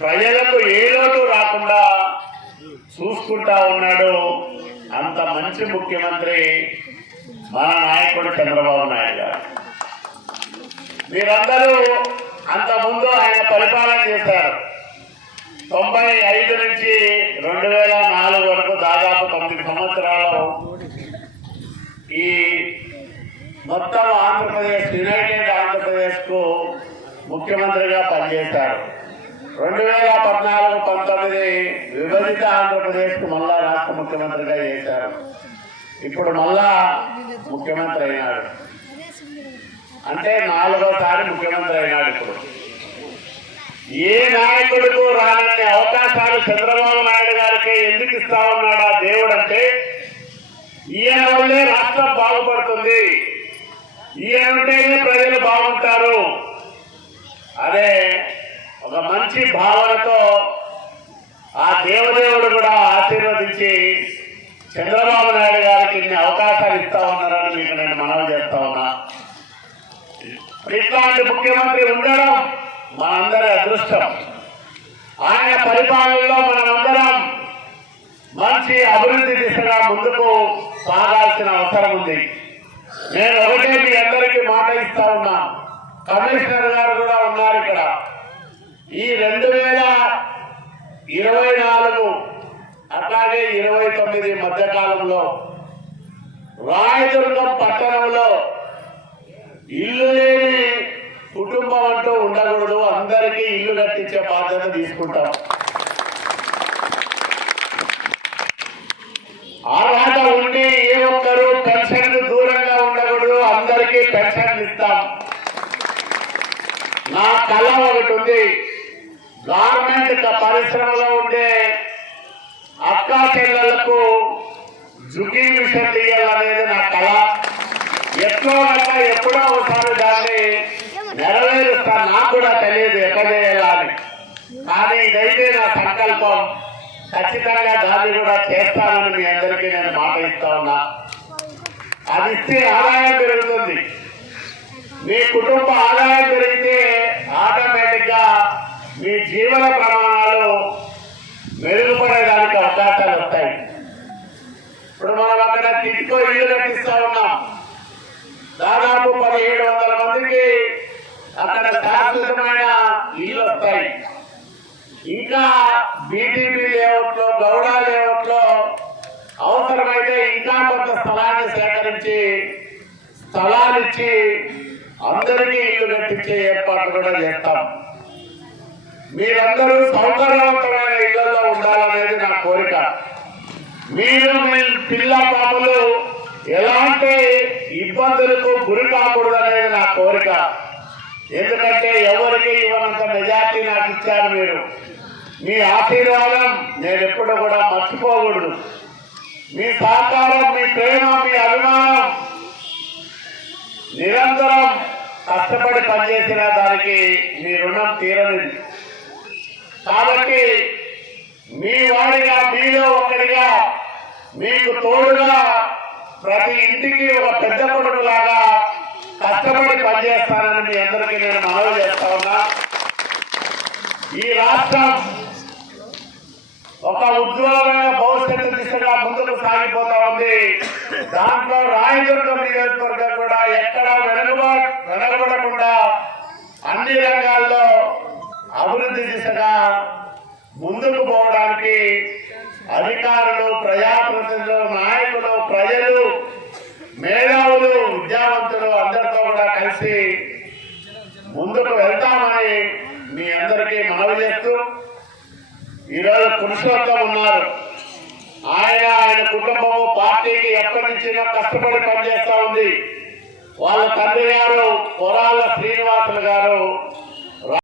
ప్రజలకు ఏ లోటు రాకుండా చూసుకుంటా ఉన్నాడు అంత మంచి ముఖ్యమంత్రి మన నాయకుడు చంద్రబాబు నాయుడు గారు. మీరందరూ అంత ముందు ఆయన పరిపాలన చేశారు. తొంభై ఐదు నుంచి రెండు వేల నాలుగు వరకు దాదాపు తొమ్మిది సంవత్సరాలు ఈ మొత్తం ఆంధ్రప్రదేశ్ యునైటెడ్ ఆంధ్రప్రదేశ్కు ముఖ్యమంత్రిగా పనిచేశారు. రెండు వేల పద్నాలుగు పంతొమ్మిది విభజిత ఆంధ్రప్రదేశ్కు మళ్ళా రాష్ట్ర ముఖ్యమంత్రిగా చేశారు. ఇప్పుడు మళ్ళా ముఖ్యమంత్రి అయినాడు. అంటే నాలుగోసారి ముఖ్యమంత్రి అయినాడు ఇప్పుడు. ఏ నాయకుడికి రానన్ని అవకాశాలు చంద్రబాబు నాయుడు గారికి ఎందుకు ఇస్తా ఉన్నాడా ఆ దేవుడు అంటే ఈయన వల్లే రాష్ట్రం బాగుపడుతుంది. ఈయన ఉంటేనే ప్రజలు బాగుంటారు. అదే ఒక మంచి భావనతో ఆ దేవదేవుడు కూడా ఆశీర్వదించి చంద్రబాబు నాయుడు గారికి ఇన్ని అవకాశాలు ఇస్తా ఉన్నారని మీకు నేను మనవి చేస్తా ఉన్నా. ఇట్లాంటి ముఖ్యమంత్రి ఉండడం మనందరి అదృష్టం. ఆయన పరిపాలనలో మనమందరం మంచి అభివృద్ధి దిశగా ముందుకు సాగాల్సిన అవసరం ఉంది. నేను ఒకటే మీ అందరికీ మాట ఇస్తా ఉన్నా. కమిషనర్ గారు కూడా ఉన్నారు ఇక్కడ. ఈ రెండు వేల ఇరవై నాలుగు అట్లాగే ఇరవై తొమ్మిది మధ్యకాలంలో రాయదుర్గం పట్టణంలో ఇల్లు లేని కుటుంబం అంటూ ఉండకూడదు. అందరికీ ఇల్లు కట్టించే బాధ్యత తీసుకుంటాం. అర్హత ఉండి ఏ ఒక్కరు పెన్షన్ దూరంగా ఉండకూడదు. అందరికీ పెన్షన్ ఇస్తాం. నా కళ ఒకటి ఉంది. గార్మెంట్ పరిశ్రమలో ఉండే అక్కా పిల్లలకు జుకి మిషన్ తీయాలనేది నా కళ. ఎట్లో కన్నా ఎప్పుడో ఒకసారి దాన్ని నెరవేరుస్తా నాకు కూడా తెలియదు ఎక్కడ చేయాలని కానీ ఇదైతే నా సంకల్పం. ఖచ్చితంగా దాన్ని కూడా చేస్తానని మీ అందరికీ నేను మాట ఇస్తా ఉన్నా. అది ఇస్తే ఆదాయం పెరుగుతుంది. మీ కుటుంబ ఆదాయం పెరిగితే మీ జీవన ప్రమాణాలు మెరుగుపడడానికి అవకాశాలు వస్తాయి ఇప్పుడు మనం అక్కడ టిట్కో ఇల్లు కట్టిస్తా ఉన్నాం. దాదాపు పదిహేడు వందల మందికి అక్కడ శాశ్వతమైన ఇల్లు వస్తాయి. ఇంకా బీటీపీ లేఅవుట్లో గౌడ లేఅవుట్లో అవసరమైతే ఇంకా కొంత స్థలాన్ని సేకరించి స్థలాలిచ్చి అందరినీ ఇల్లు కట్టించే ఏర్పాట్లు కూడా చేస్తాం. మీరందరూ సౌకర్యవంతమైన ఇళ్ళలో ఉండాలనేది నా కోరిక. మీరు మీ పిల్ల పాపలు ఎలాంటి ఇబ్బందులకు గురి కాకూడదు అనేది నా కోరిక. ఎందుకంటే ఎవరికి ఇవ్వనంత మెజార్టీ నాకు ఇచ్చారు మీరు. మీ ఆశీర్వాదం నేను ఎప్పుడు కూడా మర్చిపోకూడదు. మీ సహకారం మీ ప్రేమ మీ అభిమానం నిరంతరం కష్టపడి పనిచేసిన దానికి మీ రుణం తీరనిది. కాబట్టి మీ వాడిగా మీలో ఒకడిగా మీకు తోడుగా ప్రతి ఇంటికి ఒక పెద్ద కొడుకు లాగా కష్టపడి పనిచేస్తానని మీ అందరికీ నేను మనవి చేస్తా ఉన్నా. ఈ రాష్ట్రం ఒక ఉజ్వలమైన భవిష్యత్తు దిశగా ముందుకు సాగిపోతా ఉంది. దాంట్లో రాయదుర్గం నియోజకవర్గం కూడా ఎక్కడా వెనుక వెనకబడకుండా అన్ని రంగాల్లో అభివృద్ధి దిశగా ముందుకు పోవడానికి అధికారులు ప్రజాప్రతినిధులు నాయకులు ప్రజలు మేధావులు విద్యావంతులు అందరితో కూడా కలిసి ముందుకు వెళ్తామని మీ అందరికీ మనవి చేస్తూ ఈరోజు పురుషోత్తం ఉన్నారు. ఆయన ఆయన కుటుంబం పార్టీకి ఎప్పటి నుంచినో కష్టపడి పనిచేస్తా ఉంది. వాళ్ళ తండ్రి గారు పొరాల శ్రీనివాసులు గారు